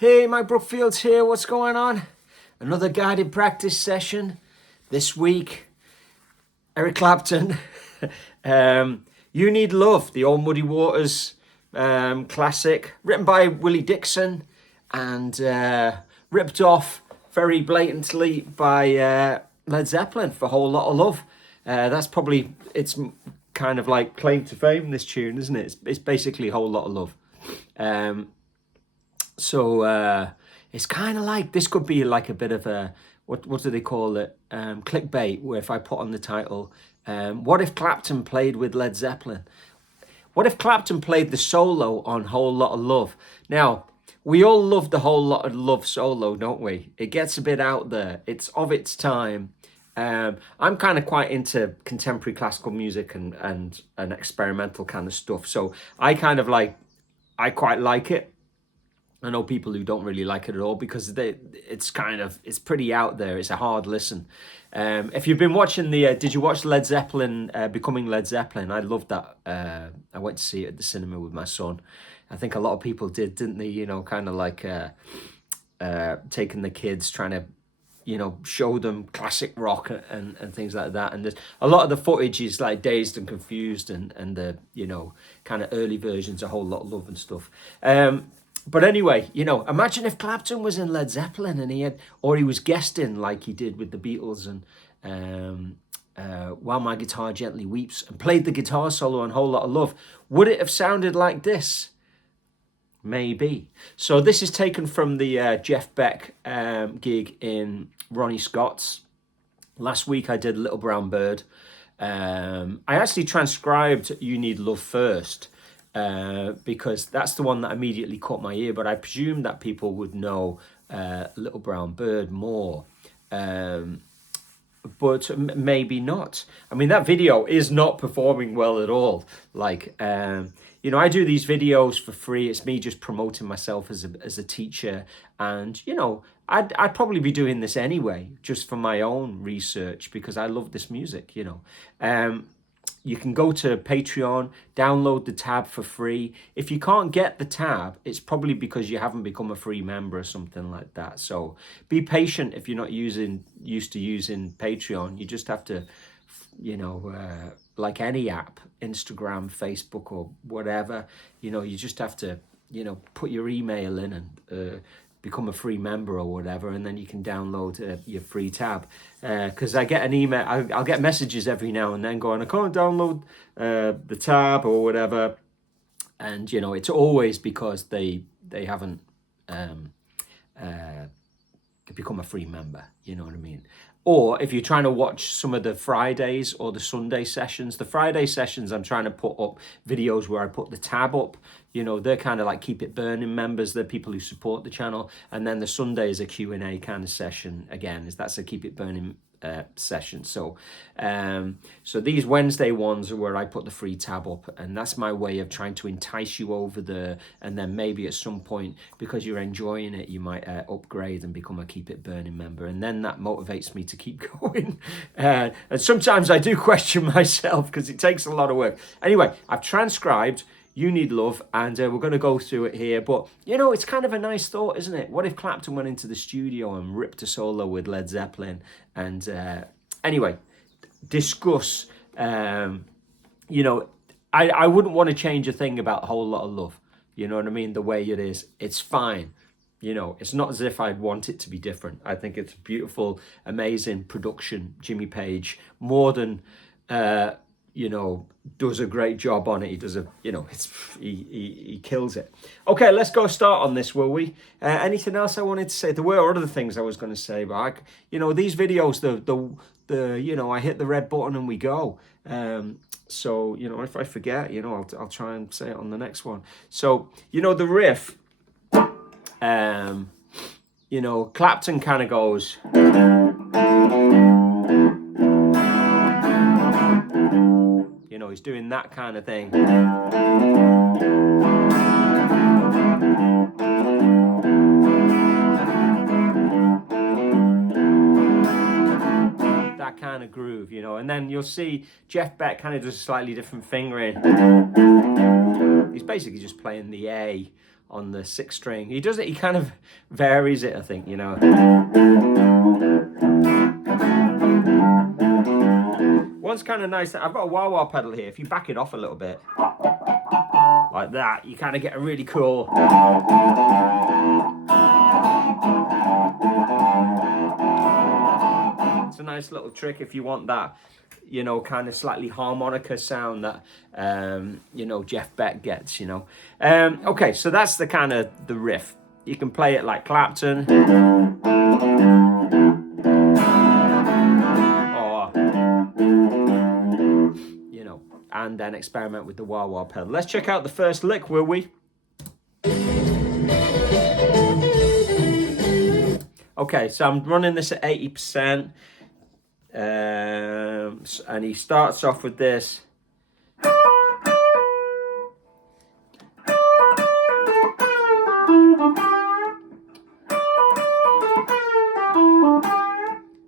Hey, Mike Brookfield's here. What's going on? Another guided practice session this week. Eric Clapton. You Need Love, the old Muddy Waters classic, written by Willie Dixon and ripped off very blatantly by Led Zeppelin for a Whole Lot of Love. That's probably its kind of like claim to fame, this tune, isn't it? It's basically a whole lot of love. So it's kind of like, this could be like a bit of a, what do they call it? Clickbait, where if I put on the title, what if Clapton played with Led Zeppelin? What if Clapton played the solo on Whole Lot of Love? Now, we all love the Whole Lot of Love solo, don't we? It gets a bit out there. It's of its time. I'm kind of quite into contemporary classical music and experimental kind of stuff. So I quite like it. I know people who don't really like it at all because it's pretty out there. It's a hard listen. If you've been watching did you watch Led Zeppelin, Becoming Led Zeppelin? I loved that. I went to see it at the cinema with my son. I think a lot of people did, didn't they? You know, kind of like taking the kids, trying to, you know, show them classic rock and things like that. And a lot of the footage is like Dazed and Confused and the, you know, kind of early versions, A Whole Lot of Love and stuff. But anyway, you know, imagine if Clapton was in Led Zeppelin and he was guesting like he did with the Beatles and While My Guitar Gently Weeps and played the guitar solo on Whole Lot of Love. Would it have sounded like this? Maybe. So this is taken from the Jeff Beck gig in Ronnie Scott's. Last week I did Little Brown Bird. I actually transcribed You Need Love first. Because that's the one that immediately caught my ear, but I presume that people would know Little Brown Bird more, but maybe not. I mean, that video is not performing well at all. Like, you know, I do these videos for free. It's me just promoting myself as a teacher, and you know, I'd probably be doing this anyway, just for my own research because I love this music. You know. You can go to Patreon, download the tab for free. If you can't get the tab, it's probably because you haven't become a free member or something like that. So be patient if you're not used to using Patreon. You just have to, you know, like any app, Instagram, Facebook or whatever, you know, you just have to, you know, put your email in and become a free member or whatever, and then you can download your free tab. Because I get an email, I'll get messages every now and then going, I can't download the tab or whatever, and you know, it's always because they haven't become a free member. You know what I mean? Or if you're trying to watch some of the Fridays or the Sunday sessions, the Friday sessions, I'm trying to put up videos where I put the tab up. You know, they're kind of like Keep It Burning members. They're people who support the channel. And then the Sunday is a Q&A kind of session. Again, that's a Keep It Burning session. So these Wednesday ones are where I put the free tab up, and that's my way of trying to entice you over there, and then maybe at some point, because you're enjoying it, you might upgrade and become a Keep It Burning member, and then that motivates me to keep going. And sometimes I do question myself because it takes a lot of work. Anyway, I've transcribed You Need Love, and we're going to go through it here. But, you know, it's kind of a nice thought, isn't it? What if Clapton went into the studio and ripped a solo with Led Zeppelin? And anyway, discuss, you know, I wouldn't want to change a thing about A Whole Lot of Love. You know what I mean? The way it is, it's fine. You know, it's not as if I'd want it to be different. I think it's beautiful, amazing production. Jimmy Page, more than... you know, does a great job on it. He does he kills it. Okay, let's go start on this, will we? Anything else I wanted to say? There were other things I was going to say, but you know, these videos, the you know, I hit the red button and we go. So you know, if I forget, you know, I'll try and say it on the next one. So you know, the riff, you know, Clapton kind of goes. You know, he's doing that kind of thing. That kind of groove, you know. And then you'll see Jeff Beck kind of does a slightly different fingering. He's basically just playing the A on the 6th string. He does it, he kind of varies it, I think, you know. One's kind of nice, I've got a wah-wah pedal here. If you back it off a little bit, like that, you kind of get a really cool. It's a nice little trick if you want that, you know, kind of slightly harmonica sound that, you know, Jeff Beck gets, you know. Okay, so that's the kind of the riff. You can play it like Clapton. Or, you know, and then experiment with the wah-wah pedal. Let's check out the first lick, will we? Okay, so I'm running this at 80%. And he starts off with this.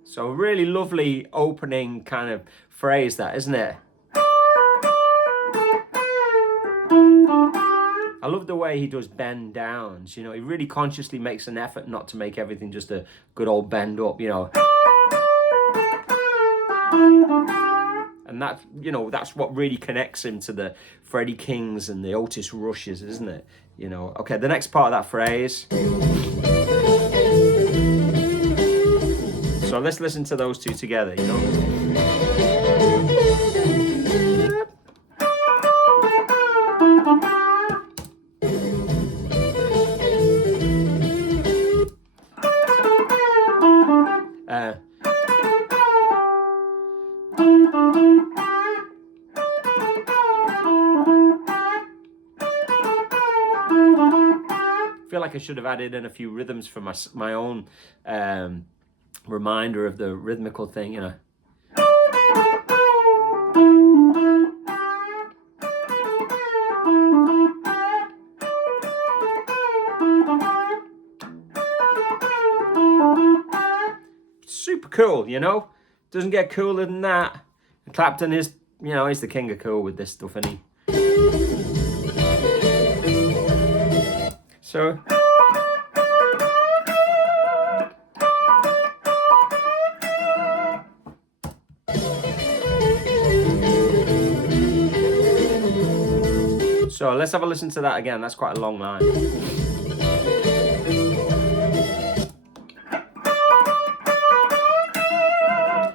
So a really lovely opening kind of phrase, that, isn't it? I love the way he does bend downs, you know, he really consciously makes an effort not to make everything just a good old bend up, you know. And that's, you know, that's what really connects him to the Freddie Kings and the Otis Rushes, isn't it? You know, okay, the next part of that phrase. So let's listen to those two together, you know. I feel like I should have added in a few rhythms for my own reminder of the rhythmical thing, you know. Super cool, you know. Doesn't get cooler than that. Clapton is, you know, he's the king of cool with this stuff, isn't he? So let's have a listen to that again. That's quite a long line.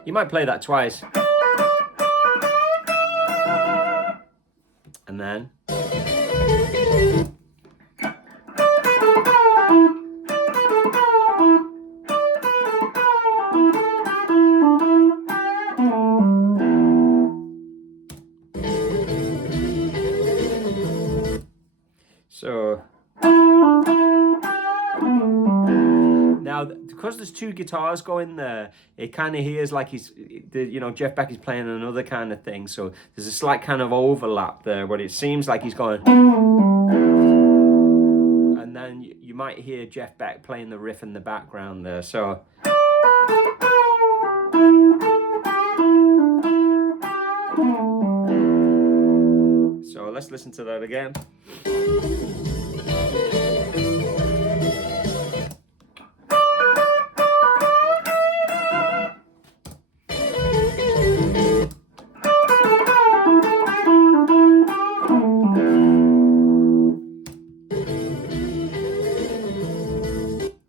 You might play that twice. And then so now, because there's two guitars going there, it kind of hears like he's, you know, Jeff Beck is playing another kind of thing. So there's a slight kind of overlap there, but it seems like he's going. And then you might hear Jeff Beck playing the riff in the background there. So. So let's listen to that again.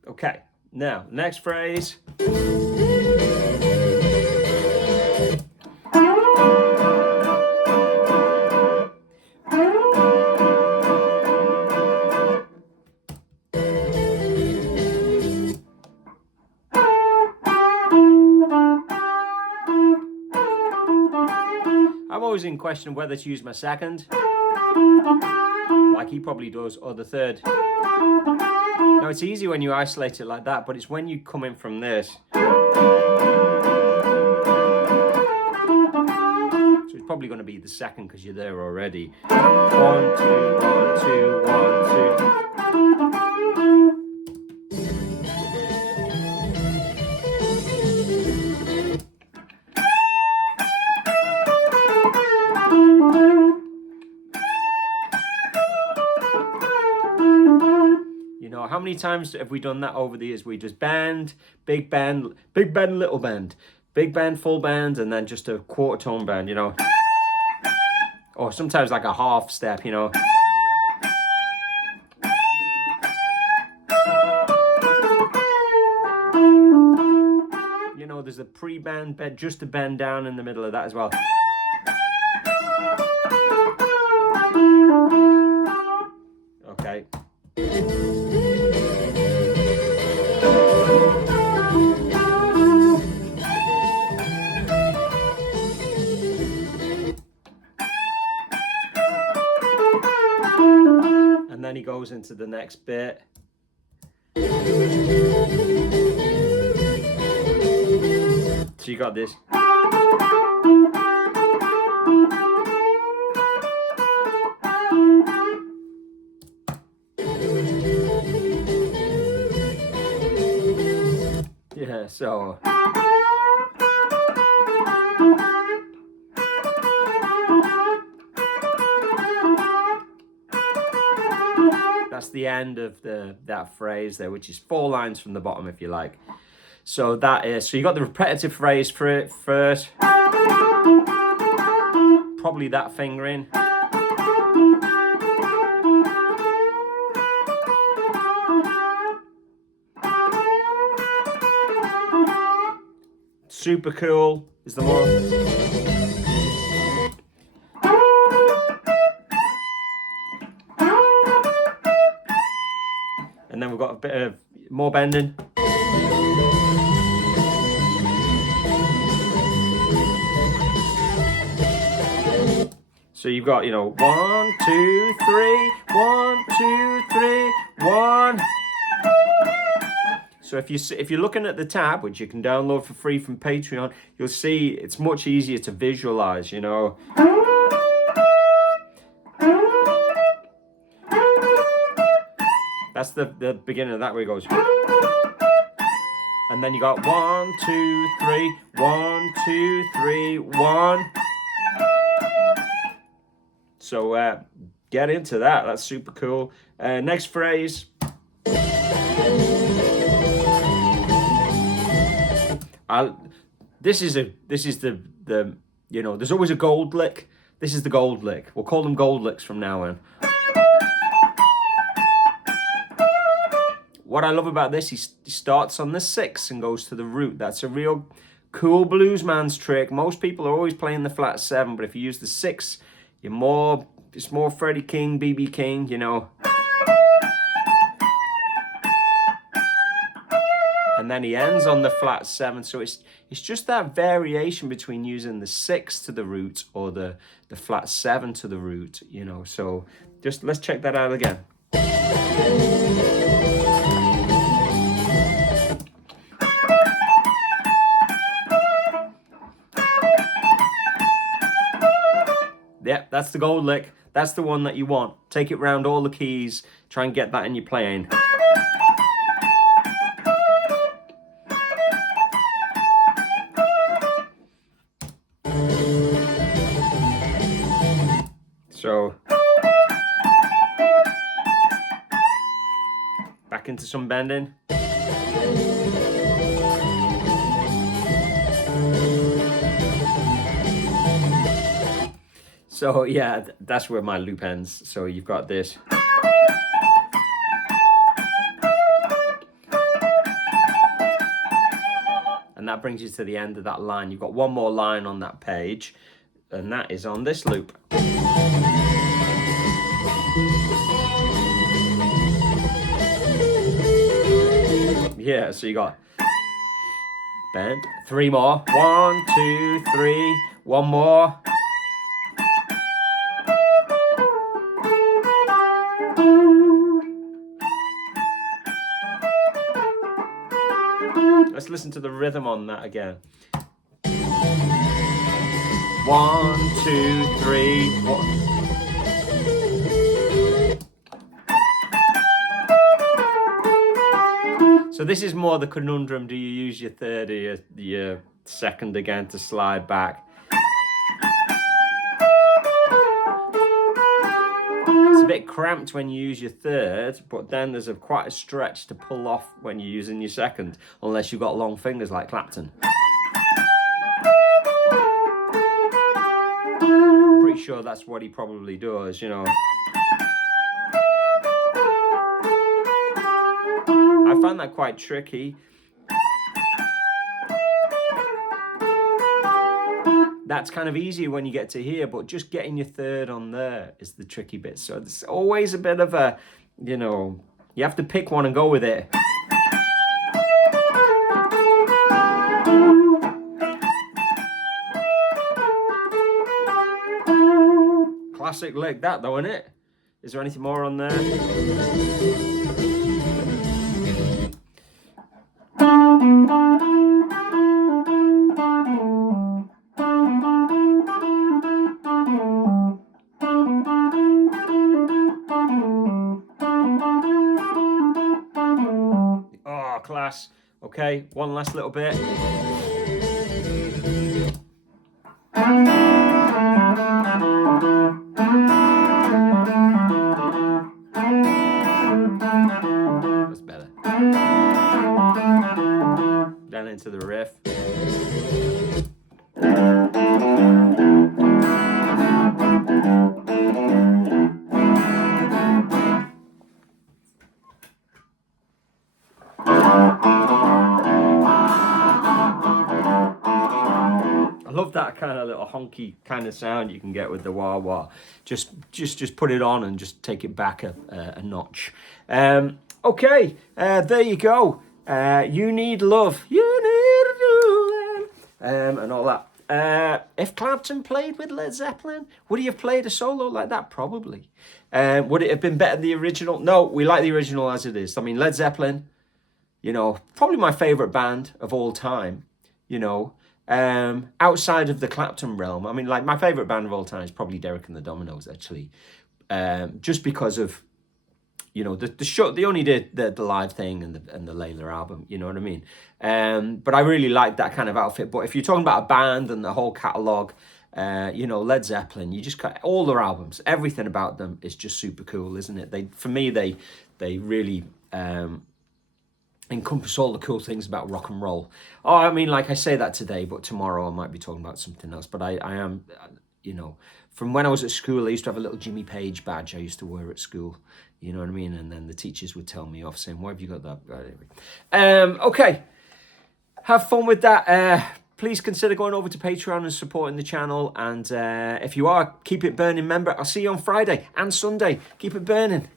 Okay, now, next phrase. I'm always in question whether to use my second, like he probably does, or the third. Now, it's easy when you isolate it like that, but it's when you come in from this. So it's probably going to be the second because you're there already. 1, 2, 1, 2, 1, 2. You know, how many times have we done that over the years? We just bend, big bend, big bend, little bend, big bend, full bend, and then just a quarter tone bend, you know. Or sometimes like a half step, you know. You know, there's a pre-bend, just a bend down in the middle of that as well. Okay. And then he goes into the next bit. So you got this. Yeah, so that's the end of that phrase there, which is 4 lines from the bottom, if you like. So that is, so you got the repetitive phrase for it first. Probably that fingering. Super cool is the more. And then we've got a bit of more bending. So you've got, you know, 1, 2, 3, 1, 2, 3, 1. So if you're looking at the tab, which you can download for free from Patreon, you'll see it's much easier to visualize, you know. That's the beginning of that where it goes. And then you got 1, 2, 3, 1, 2, 3, 1. So get into that. That's super cool. Next phrase. This is the you know, there's always a gold lick. This is the gold lick. We'll call them gold licks from now on. What I love about this, he starts on the 6 and goes to the root. That's a real cool bluesman's trick. Most people are always playing the flat 7, but if you use the 6, it's more Freddie King, BB King, you know. And then he ends on the flat 7, so it's just that variation between using the 6 to the root or the flat 7 to the root, you know. So just let's check that out again. Yep, that's the gold lick. That's the one that you want. Take it round all the keys. Try and get that in your playing. So, back into some bending. So yeah, that's where my loop ends. So you've got this. And that brings you to the end of that line. You've got one more line on that page, and that is on this loop. Yeah, so you got bend, 3 more. 1, 2, 3, 1 more. Let's listen to the rhythm on that again. 1, 2, 3, 1. So this is more the conundrum. Do you use your third or your second again to slide back? It's a bit cramped when you use your third, but then there's quite a stretch to pull off when you're using your second, unless you've got long fingers like Clapton. I'm pretty sure that's what he probably does, you know. I find that quite tricky. That's kind of easy when you get to here, but just getting your third on there is the tricky bit. So there's always a bit of a, you know, you have to pick one and go with it. Classic lick that though, isn't it? Is there anything more on there? Oh, class. Okay, one last little bit. That's better. Down into the riff. I love that kind of little honky kind of sound you can get with the wah wah. Just put it on and just take it back a notch. Okay, there you go. You need love. You need love. And all that. If Clapton played with Led Zeppelin, would he have played a solo like that? Probably. Would it have been better than the original? No, we like the original as it is. I mean, Led Zeppelin, you know, probably my favorite band of all time, you know. Outside of the Clapton realm, I mean, like my favorite band of all time is probably Derek and the Dominoes, actually, just because of, you know, the show. They only did the live thing and the Layla album, you know what I mean. But I really like that kind of outfit. But if you're talking about a band and the whole catalog, you know, Led Zeppelin, you just got all their albums, everything about them is just super cool, isn't it? For me, they really encompass all the cool things about rock and roll. Oh, I mean, like I say that today, but tomorrow I might be talking about something else. But I am, you know, from when I was at school, I used to have a little Jimmy Page badge I used to wear at school. You know what I mean? And then the teachers would tell me off saying, why have you got that? Anyway. Okay. Have fun with that. Please consider going over to Patreon and supporting the channel. And if you are, keep it burning member. I'll see you on Friday and Sunday. Keep it burning.